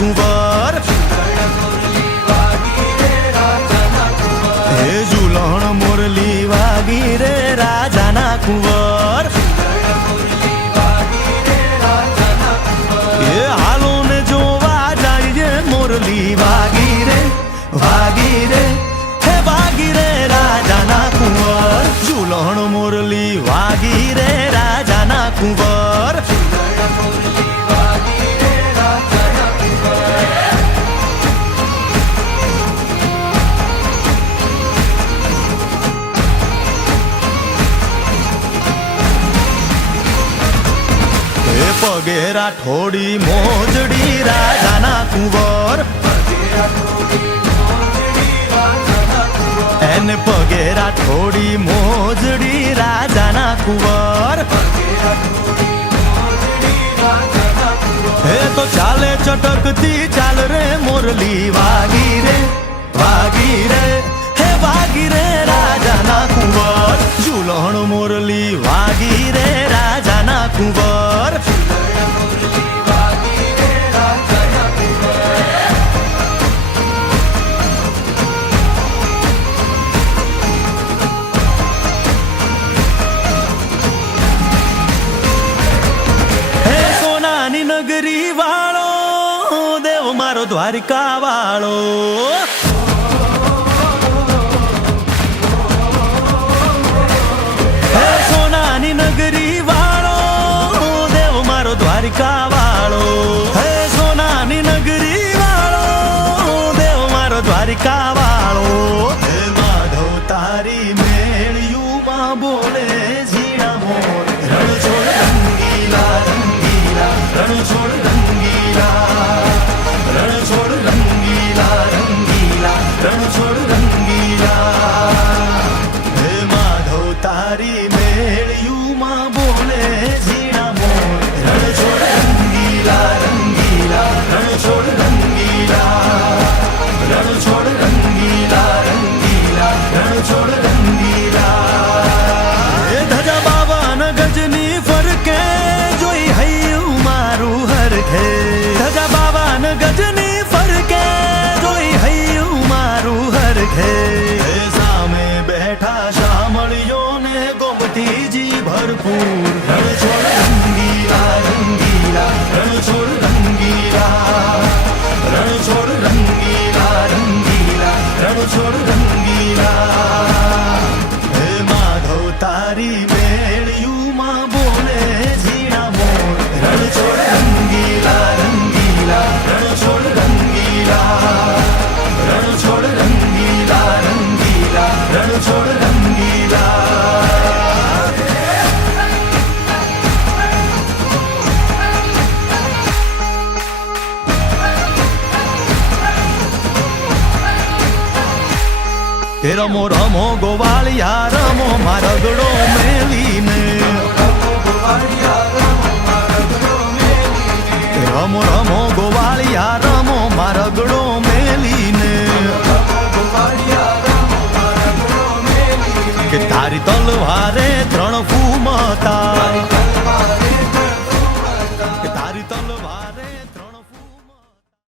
કુંવર હે ઝૂલણ મોરલી વાગી રે રાજાના કુંવર એ હાલો ને જોવા જાય મોરલી વાગી રે હે વાગી રે રાજાના કુંવર ઝૂલણ મોરલી વાગી રે રાજાના કુંવર પગેરા થોડી મોજડી રાજાના કુંવર એને પગેરા થોડી મોજડી રાજાના કુંવર હે તો ચાલે ચટકતી ચાલ રે મોરલી વાગી રે હે વાગી રે રાજાના કુંવર ઝૂલણ મોરલી વાગી રે રાજાના કુંવર નગરી વાળો દેવ મારો દ્વારિકા વાળો હે સોનાની નગરી વાળો દેવ મારો દ્વારિકા વાળો હે સોનાની નગરી વાળો દેવ મારો દ્વારિકા વાળો હે માધવ તારી મેળિયુંમાં બોલે ઝીણા મોર રણછોડ રંગીલા રણછોડ રંગીલા હે માધવ તારી મેળિયુંમાં બોલે ઝીણા મોર રણછોડ રંગીલા રણછોડ રંગીલા રણછોડ રંગીલા રણછોડ રંગીલા એ ધજા બાવન ગજની ફરકે જોઈ હૈયું મારું હરખે ધજા બાવન ગજની ફરકે જોઈ હૈયું મારું હરખે સામે બેઠા શામળીઓ ને ગોમતીજી ભરપૂર રણછોડ રંગીલા રણછોડ રંગીલા રણછોડ રંગીલા રણછોડ રંગીલા હે માધવ તારી મેળિયુંમાં બોલે ઝીણા મોર રણછોડ રંગીલા રણછોડ રંગીલા રણછોડ રંગીલા રણછોડ રંગીલા એ રમો રમો ગોવાળિયા રમો મારગડો મેલીને રમો રમો ગોવાળિયા રમો મારગડો મેલીને કે તારી તલવારે ત્રણ ફૂમતા